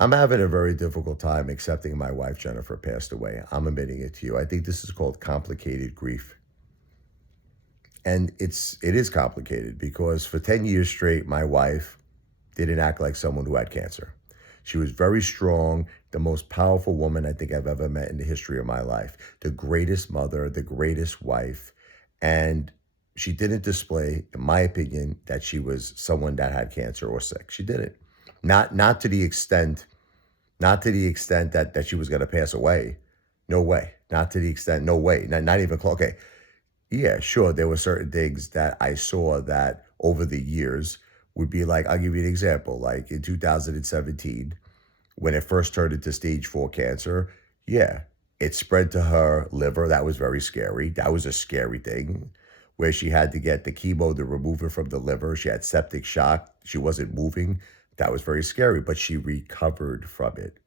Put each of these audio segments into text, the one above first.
I'm having a very difficult time accepting my wife, Jennifer, passed away. I'm admitting it to you. I think this is called complicated grief. And it is complicated because for 10 years straight, my wife didn't act like someone who had cancer. She was very strong, the most powerful woman I think I've ever met in the history of my life, the greatest mother, the greatest wife. And she didn't display, in my opinion, that she was someone that had cancer or sick. She didn't. Not to the extent, not to the extent that she was going to pass away. No way. Not to the extent, no way. Not even close. Okay. Yeah, sure. There were certain things that I saw that over the years would be like, I'll give you an example. Like in 2017, when it first turned into stage 4 cancer, yeah, it spread to her liver. That was very scary. That was a scary thing where she had to get the chemo to remove it from the liver. She had septic shock. She wasn't moving. That was very scary, but she recovered from it.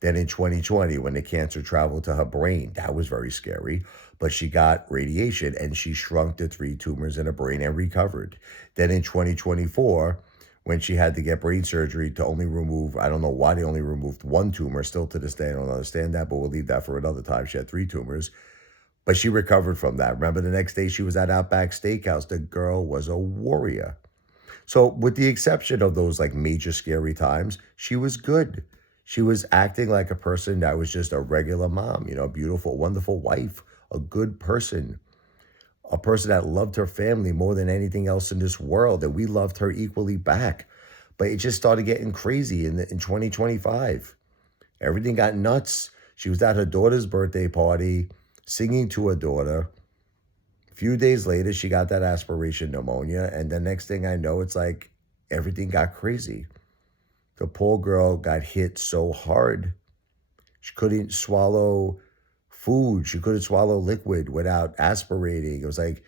Then in 2020, when the cancer traveled to her brain, that was very scary. But she got radiation and she shrunk to 3 tumors in her brain and recovered. Then in 2024, when she had to get brain surgery to only remove, I don't know why they only removed 1 tumor, still to this day, I don't understand that, but we'll leave that for another time. She had 3 tumors, but she recovered from that. Remember the next day she was at Outback Steakhouse? The girl was a warrior. So, with the exception of those like major scary times, she was good. She was acting like a person that was just a regular mom, a beautiful, wonderful wife, a good person, a person that loved her family more than anything else in this world, and we loved her equally back. But it just started getting crazy in 2025. Everything got nuts. She was at her daughter's birthday party, singing to her daughter. A few days later, she got that aspiration pneumonia. And the next thing I know, it's like everything got crazy. The poor girl got hit so hard. She couldn't swallow food. She couldn't swallow liquid without aspirating. It was like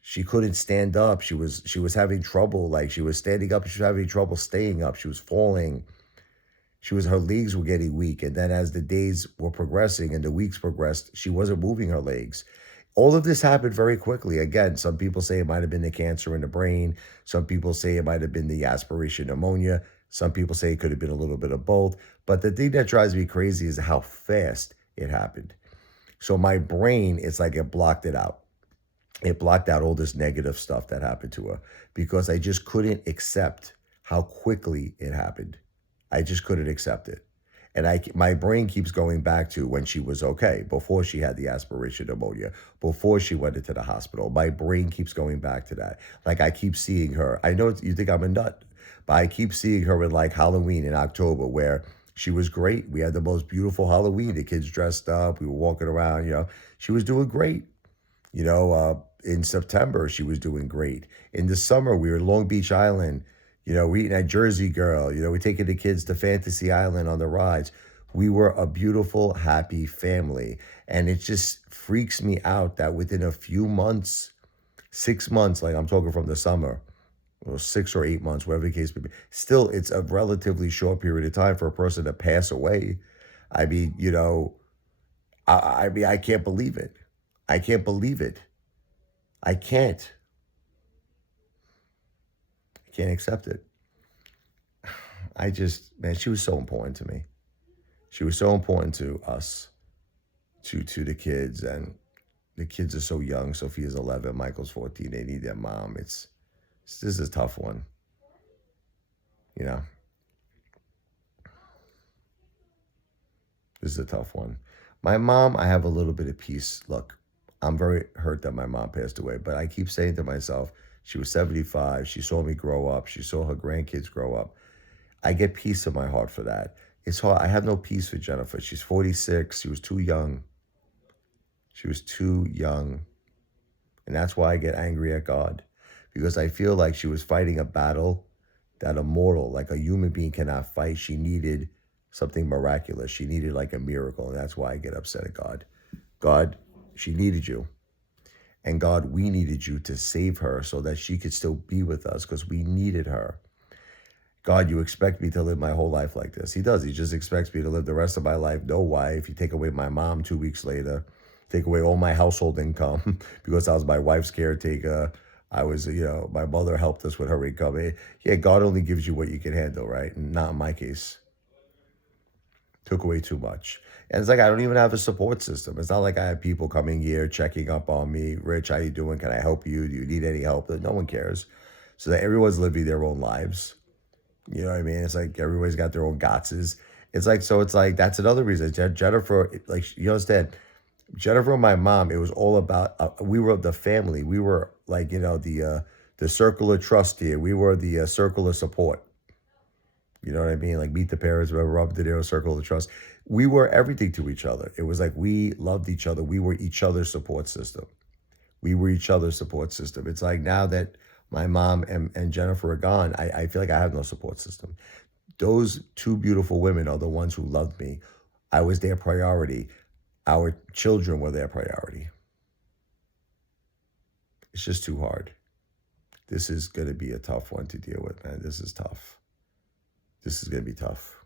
she couldn't stand up. She was having trouble. Like she was standing up, she was having trouble staying up. She was falling. Her legs were getting weak. And then as the days were progressing and the weeks progressed, she wasn't moving her legs. All of this happened very quickly. Again, some people say it might have been the cancer in the brain. Some people say it might have been the aspiration pneumonia. Some people say it could have been a little bit of both. But the thing that drives me crazy is how fast it happened. So my brain, it's like it blocked it out. It blocked out all this negative stuff that happened to her because I just couldn't accept how quickly it happened. I just couldn't accept it. And my brain keeps going back to when she was okay, before she had the aspiration pneumonia, before she went into the hospital. My brain keeps going back to that. Like I keep seeing her. I know you think I'm a nut, but I keep seeing her in like Halloween in October where she was great. We had the most beautiful Halloween. The kids dressed up. We were walking around, She was doing great. In September, she was doing great. In the summer, we were in Long Beach Island. We eating at Jersey Girl. We taking the kids to Fantasy Island on the rides. We were a beautiful, happy family. And it just freaks me out that within a few months, 6 months, like I'm talking from the summer, or 6 or 8 months, whatever the case may be, still, it's a relatively short period of time for a person to pass away. I mean, I can't believe it. I can't believe it. I can't. I can't accept it. Man, she was so important to me. She was so important to us, to the kids, and the kids are so young. Sophia's 11, Michael's 14. They need their mom. This is a tough one, you know. This is a tough one. My mom, I have a little bit of peace. Look, I'm very hurt that my mom passed away, but I keep saying to myself, she was 75. She saw me grow up. She saw her grandkids grow up. I get peace in my heart for that. It's hard. I have no peace for Jennifer. She's 46. She was too young. She was too young. And that's why I get angry at God, because I feel like she was fighting a battle that a mortal, like a human being, cannot fight. She needed something miraculous. She needed like a miracle. And that's why I get upset at God. God, she needed you. And God, we needed you to save her so that she could still be with us because we needed her. God, you expect me to live my whole life like this. He does. He just expects me to live the rest of my life. No wife. You take away my mom 2 weeks later, take away all my household income because I was my wife's caretaker. I was, my mother helped us with her income. Yeah, God only gives you what you can handle, right? Not in my case. took away too much. And it's like I don't even have a support system. It's not like I have people coming here checking up on me. Rich, how you doing? Can I help you? Do you need any help? No one cares. So that everyone's living their own lives. You know what I mean? It's like everybody's got their own gotses. It's like so. It's like that's another reason. Jennifer, like you understand, Jennifer and my mom. It was all about. We were the family. We were like the circle of trust here. We were the circle of support. You know what I mean? Like meet the parents, whatever, Robert De Niro, circle of trust. We were everything to each other. It was like we loved each other. We were each other's support system. We were each other's support system. It's like now that my mom and Jennifer are gone, I feel like I have no support system. Those two beautiful women are the ones who loved me. I was their priority. Our children were their priority. It's just too hard. This is going to be a tough one to deal with, man. This is tough. This is going to be tough.